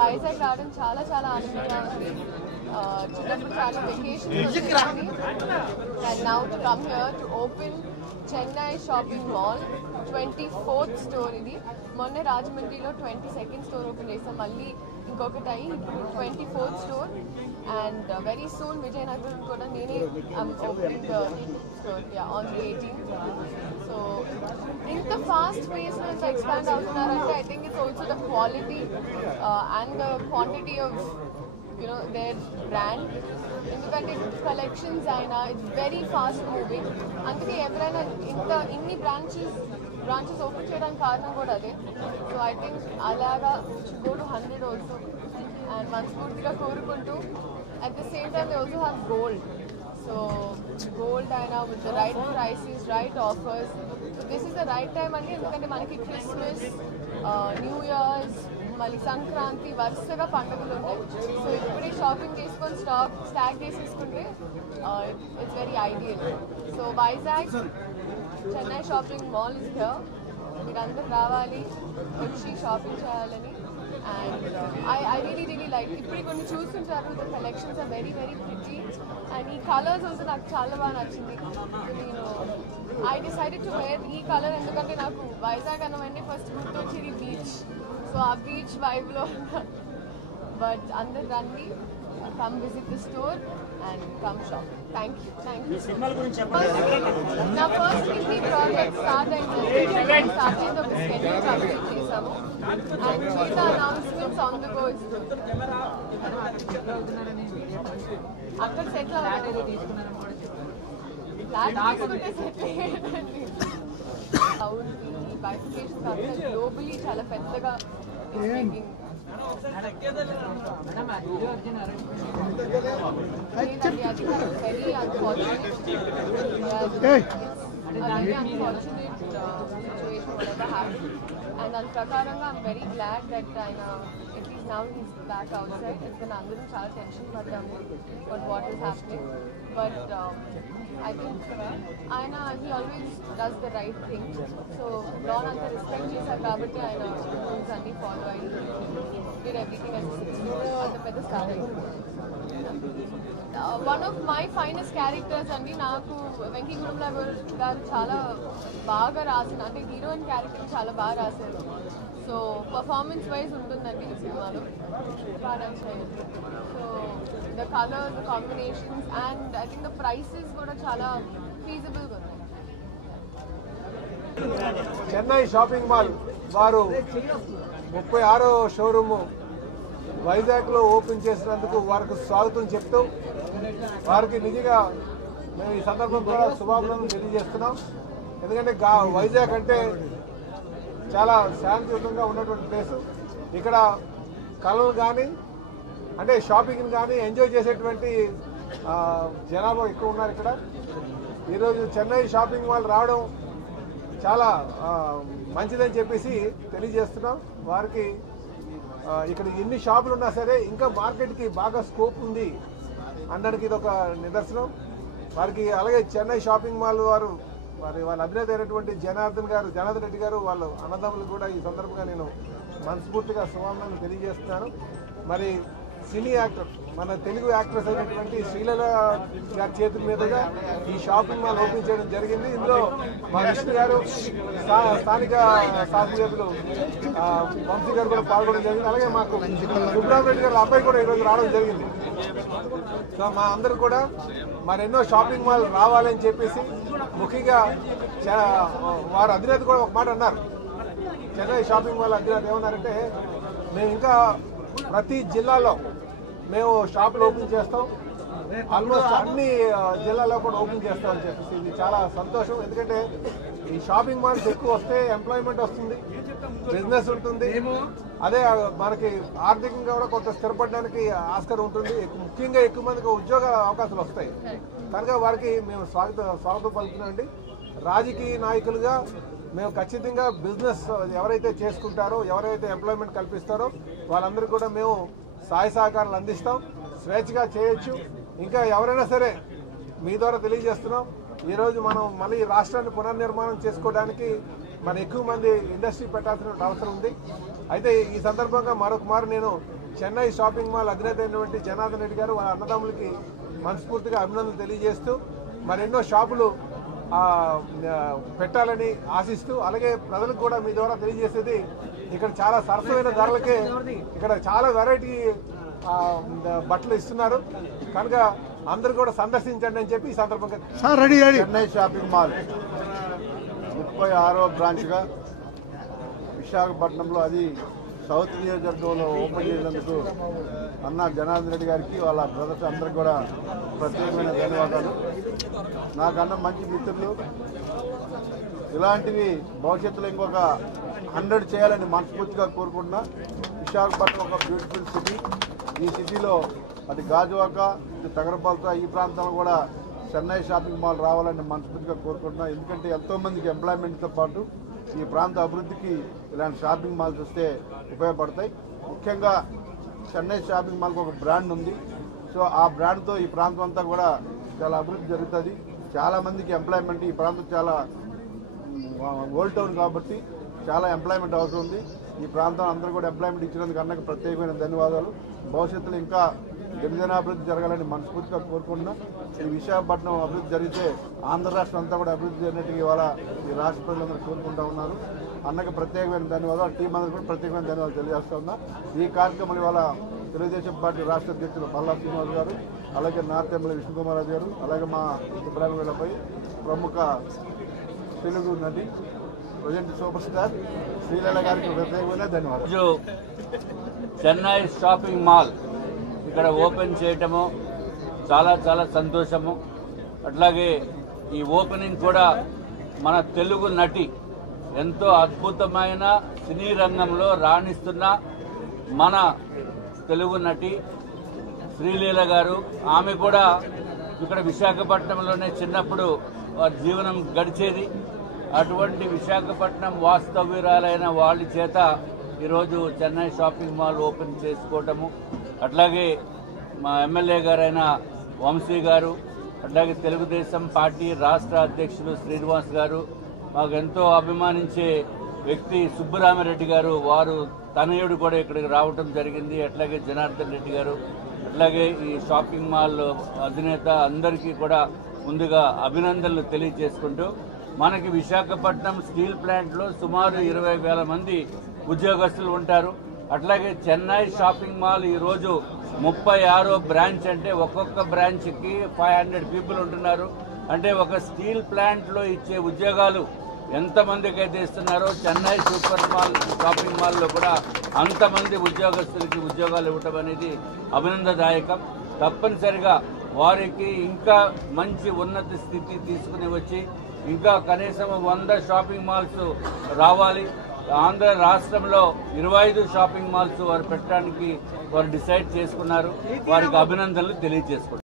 వైజాగ్ రావడం చాలా చాలా ఆనందంగా ఉంది. చిన్నప్పుడు చాలా vacations and now to come here to open Chennai shopping mall 24th store ఇది. మొన్న రాజమండ్రిలో 22nd store ఓపెన్ చేసాం, మళ్ళీ ఇంకొకటి అయ్యి ఇప్పుడు 24th store and very soon Vizianagaram కూడా నేనే opening the store on the 18th. So ఇంత ఫాస్ట్ పేస్ లో ఇంత expand అవుతున్నారంటే I think it's also the quality and the quantity of their brand. ఎందుకంటే కలెక్షన్స్ అయినా ఇట్స్ వెరీ ఫాస్ట్ మూవింగ్. అందుకే ఎవరైనా ఇన్ని బ్రాంచెస్ ఓపెన్ చేయడానికి కారణం కూడా అదే. సో ఐ థింక్ అలాగా గో టు 100 ఆల్సో అండ్ మనస్ఫూర్తిగా కోరుకుంటూ at the same time they also have gold. So gold అయినా with the right prices, right offers. So this is the right time అండి. ఎందుకంటే మనకి క్రిస్మస్, న్యూ ఇయర్స్, మళ్ళీ సంక్రాంతి వరుసగా పండుగలు ఉన్నాయి. సో ఇప్పుడే షాపింగ్ చేసుకొని స్టాక్ చేసేసుకుంటే it's very ideal. So Vizag Chennai shopping mall is here. మీరందరూ రావాలి, వచ్చి షాపింగ్ చేయాలని. అండ్ ఐ రియలీ లైక్ ఇప్పుడు కొన్ని చూస్తుంటారు, the collections are very very pretty and ఈ కలర్స్ ఆల్సో నాకు చాలా బాగా నచ్చింది. నేను ఐ డిసైడెడ్ టు వేర్ ఈ కలర్ ఎందుకంటే నాకు వైజాగ్ అన్నవన్నీ ఫస్ట్ గుర్తొచ్చేది బీచ్. సో ఆ బీచ్ వైబ్లో బట్ అందరు రండి, come visit the store and come shop. Thank you. నా ఫస్ట్ హిందీ ప్రాజెక్ట్ స్టార్ట్ అయింది, ఒక స్కెడ్యూల్ కంప్లీట్ చేసాము అండ్ మిగతా announcements on the go is good. అక్కడ సెటిల్ అవ్వాలి, తీసుకుంటే సెటిల్ అయ్యేదండి. అవును, ఈ బైఫికేషన్ అంతా గ్లోబలీ చాలా పెద్దగా లేదండి. అది very unfortunate situation whatever happened. And దాని ప్రకారంగా ఐఎమ్ వెరీ గ్లాడ్ దట్ ఆయన at least now he's back out side. ఎందుకంటే అందరం చాలా టెన్షన్ పడ్డాము what is happening. But I think ఆయన he always does the right thing. So లాన్ అంతా రెస్పెక్ట్ చేశారు కాబట్టి ఆయన రూల్స్ అన్నీ ఫాలో అయ్యి did everything as అంత పెద్ద స్టార్ అయింది. One of my finest characters అండి. నాకు వెంకీ గురుమల గారు చాలా బాగా రాసిన, అంటే హీరోయిన్ క్యారెక్టర్ చాలా బాగా రాశారు. సో పర్ఫార్మెన్స్ వైజ్ ఉంటుందండి ఈ సినిమాలో, బాగా నచ్చాయి. So the colours, the combinations and I think the prices కూడా చాలా ఫీజబుల్గా ఉన్నాయి. చెన్నై షాపింగ్ మాల్ వారు 36వ షోరూము వైజాగ్లో ఓపెన్ చేసినందుకు వారికి స్వాగతం చెప్తూ వారికి నిజంగా మేము ఈ సందర్భం కూడా శుభాకాంక్షలు తెలియజేస్తున్నాం. ఎందుకంటే వైజాగ్ అంటే చాలా శాంతియుతంగా ఉన్నటువంటి ప్లేసు. ఇక్కడ కళలు కానీ అంటే షాపింగ్ కానీ ఎంజాయ్ చేసేటువంటి జనాభా ఎక్కువ ఉన్నారు. ఇక్కడ ఈరోజు చెన్నై షాపింగ్ మాల్ రావడం చాలా మంచిదని చెప్పేసి తెలియజేస్తున్నాం. వారికి ఇక్కడ ఎన్ని షాపులు ఉన్నా సరే ఇంకా మార్కెట్కి బాగా స్కోప్ ఉంది అనడానికి ఇది ఒక నిదర్శనం. వారికి అలాగే చెన్నై షాపింగ్ మాల్ వారు వాళ్ళ అధినేత అయినటువంటి జనార్దన్ రెడ్డి గారు వాళ్ళ అన్నదమ్ములు కూడా ఈ సందర్భంగా నేను మనస్ఫూర్తిగా శుభాకాంక్షలు తెలియజేస్తున్నాను. మరి సినీ యాక్టర్, మన తెలుగు యాక్ట్రెస్ అయినటువంటి శ్రీలీల గారి చేతుల మీదుగా ఈ షాపింగ్ మాల్ ఓపెన్ చేయడం జరిగింది. ఇందులో మా విష్ణు గారు, స్థానిక శాసనసభ్యులు వంశీ గారు కూడా పాల్గొనడం జరిగింది. అలాగే మాకు సుబ్రహ్మరెడ్డి గారు అబ్బాయి కూడా ఈరోజు రావడం జరిగింది. సో మా అందరూ కూడా మరెన్నో షాపింగ్ మాల్ రావాలని చెప్పేసి ముఖ్యంగా వారి అధినేత కూడా ఒక మాట అన్నారు. చెన్నై షాపింగ్ మాల్ అధినేత ఏమన్నారంటే, మేము ఇంకా ప్రతి జిల్లాలో మేము షాపులు ఓపెన్ చేస్తాం, ఆల్మోస్ట్ అన్ని జిల్లాలో కూడా ఓపెన్ చేస్తామని చెప్పేసి ఇది చాలా సంతోషం. ఎందుకంటే ఈ షాపింగ్ మాల్స్ ఎక్కువ వస్తే ఎంప్లాయ్మెంట్ వస్తుంది, బిజినెస్ ఉంటుంది, అదే మనకి ఆర్థికంగా కూడా కొంత స్థిరపడడానికి ఆస్కారం ఉంటుంది. ముఖ్యంగా ఎక్కువ మందికి ఉద్యోగ అవకాశాలు వస్తాయి కనుక వారికి మేము స్వాగతం పలుకుతున్నామండి. రాజకీయ నాయకులుగా మేము ఖచ్చితంగా బిజినెస్ ఎవరైతే చేసుకుంటారో, ఎవరైతే ఎంప్లాయ్మెంట్ కల్పిస్తారో వాళ్ళందరికీ కూడా మేము సహాయ సహకారాలు అందిస్తాం. స్వేచ్ఛగా చేయొచ్చు. ఇంకా ఎవరైనా సరే మీ ద్వారా తెలియజేస్తున్నాం, ఈరోజు మనం మళ్ళీ రాష్ట్రాన్ని పునర్నిర్మాణం చేసుకోవడానికి మన ఎక్కువ మంది ఇండస్ట్రీ పెట్టాల్సిన అవసరం ఉంది. అయితే ఈ సందర్భంగా మరొకమారు నేను చెన్నై షాపింగ్ మాల్ అధినేత అయినటువంటి జనార్దన్ రెడ్డి గారు వాళ్ళ అన్నదమ్ములకి మనస్ఫూర్తిగా అభినందనలు తెలియజేస్తూ మరెన్నో షాపులు పెట్టాలని ఆశిస్తూ, అలాగే ప్రజలకు కూడా మీ ద్వారా తెలియజేసేది ఇక్కడ చాలా సరసమైన ధరలకే ఇక్కడ చాలా వెరైటీ బట్టలు ఇస్తున్నారు కనుక అందరూ కూడా సందర్శించండి అని చెప్పి ఈ సందర్భంగా చెన్నై షాపింగ్ మాల్ 36వ బ్రాంచ్గా విశాఖపట్నంలో అది సౌత్ నియోజకవర్గంలో ఓపెన్ చేసినందుకు అన్న జనార్దన్ రెడ్డి గారికి వాళ్ళ బ్రదర్స్ అందరికి కూడా ప్రత్యేకమైన ధన్యవాదాలు. నాకన్నా మంచి మిత్రులు, ఇలాంటివి భవిష్యత్తులో ఇంకొక 100 చేయాలని మనస్ఫూర్తిగా కోరుకుంటున్నా. విశాఖపట్నం ఒక బ్యూటిఫుల్ సిటీ. ఈ సిటీలో అటు గాజువాక, ఇటు తగరపాలత ఈ ప్రాంతంలో కూడా చెన్నై షాపింగ్ మాల్ రావాలని మనస్ఫూర్తిగా కోరుకుంటున్నా. ఎందుకంటే ఎంతోమందికి ఎంప్లాయ్మెంట్తో పాటు ఈ ప్రాంత అభివృద్ధికి ఇలాంటి షాపింగ్ మాల్స్ వస్తే ఉపయోగపడతాయి. ముఖ్యంగా చెన్నై షాపింగ్ మాల్కి ఒక బ్రాండ్ ఉంది. సో ఆ బ్రాండ్తో ఈ ప్రాంతం అంతా కూడా చాలా అభివృద్ధి జరుగుతుంది. చాలామందికి ఎంప్లాయ్మెంట్, ఈ ప్రాంతం చాలా ఓల్డ్ టౌన్ కాబట్టి చాలా ఎంప్లాయ్మెంట్ అవసరం ఉంది. ఈ ప్రాంతం అందరూ కూడా ఎంప్లాయ్మెంట్ ఇచ్చినందుకు అన్నకు ప్రత్యేకమైన ధన్యవాదాలు. భవిష్యత్తులో ఇంకా గిరిజనాభివృద్ధి జరగాలని మనస్ఫూర్తిగా కోరుకుంటున్నాం. ఈ విశాఖపట్నం అభివృద్ధి జరిగితే ఆంధ్ర రాష్ట్రం అంతా కూడా అభివృద్ధి జరిగినట్టుగా ఇవాళ ఈ రాష్ట్ర ప్రజలందరూ కోరుకుంటూ ఉన్నారు. అన్నకు ప్రత్యేకమైన ధన్యవాదాలు. టీం అందరూ కూడా ప్రత్యేకమైన ధన్యవాదాలు తెలియజేస్తా ఉన్నా. ఈ కార్యక్రమం ఇవాళ తెలుగుదేశం పార్టీ రాష్ట్ర అధ్యక్షులు పల్లా శ్రీనివాస్ గారు, అలాగే నార్త్ ఎమ్మెల్యే విష్ణుకుమార్ రాజు గారు, అలాగే మా ఇబ్రాహిం వీళ్ళపై ప్రముఖ తెలుగు నటి ప్రజెంట్ సూపర్ స్టార్ శ్రీలీల గారికి ప్రత్యేకమైన ధన్యవాదాలు. చెన్నై షాపింగ్ మాల్ ఇక్కడ ఓపెన్ చేయటము చాలా చాలా సంతోషము. అట్లాగే ఈ ఓపెనింగ్ కూడా మన తెలుగు నటి, ఎంతో అద్భుతమైన సినీ రంగంలో రాణిస్తున్న మన తెలుగు నటి శ్రీలీల గారు. ఆమె కూడా ఇక్కడ విశాఖపట్నంలోనే చిన్నప్పుడు జీవనం గడిచేది. అటువంటి విశాఖపట్నం వాస్తవ్యురాలైన వాళ్ళ చేత ఈరోజు చెన్నై షాపింగ్ మాల్ ఓపెన్ చేసుకోవటము, అట్లాగే మా ఎమ్మెల్యే గారైన వంశీ గారు, అట్లాగే తెలుగుదేశం పార్టీ రాష్ట్ర అధ్యక్షులు శ్రీనివాస్ గారు, మాకు ఎంతో అభిమానించే వ్యక్తి సుబ్బరామిరెడ్డి గారు, వారు తనయుడు కూడా ఇక్కడికి రావటం జరిగింది. అట్లాగే జనార్దన్ రెడ్డి గారు, అట్లాగే ఈ షాపింగ్ మాల్ అధినేత అందరికీ కూడా ముందుగా అభినందనలు తెలియజేసుకుంటూ, మనకి విశాఖపట్నం స్టీల్ ప్లాంట్లో సుమారు 20,000 మంది ఉద్యోగస్తులు ఉంటారు. అట్లాగే చెన్నై షాపింగ్ మాల్ ఈరోజు 36వ బ్రాంచ్, అంటే ఒక్కొక్క బ్రాంచ్కి 500 పీపుల్ ఉంటున్నారు. అంటే ఒక స్టీల్ ప్లాంట్లో ఇచ్చే ఉద్యోగాలు ఎంతమందికి అయితే ఇస్తున్నారో చెన్నై సూపర్ మాల్ షాపింగ్ మాల్లో కూడా అంతమంది ఉద్యోగస్తులకి ఉద్యోగాలు ఇవ్వటం అనేది అభినందనదాయకం. తప్పనిసరిగా వారికి ఇంకా మంచి ఉన్నత స్థితి తీసుకుని వచ్చి ఇంకా కనీసం 100 షాపింగ్ మాల్స్ రావాలి. ఆంధ్ర రాష్ట్రంలో 25 షాపింగ్ మాల్స్ వారు పెట్టడానికి వారు డిసైడ్ చేసుకున్నారు. వారికి అభినందనలు తెలియజేసుకుంటారు.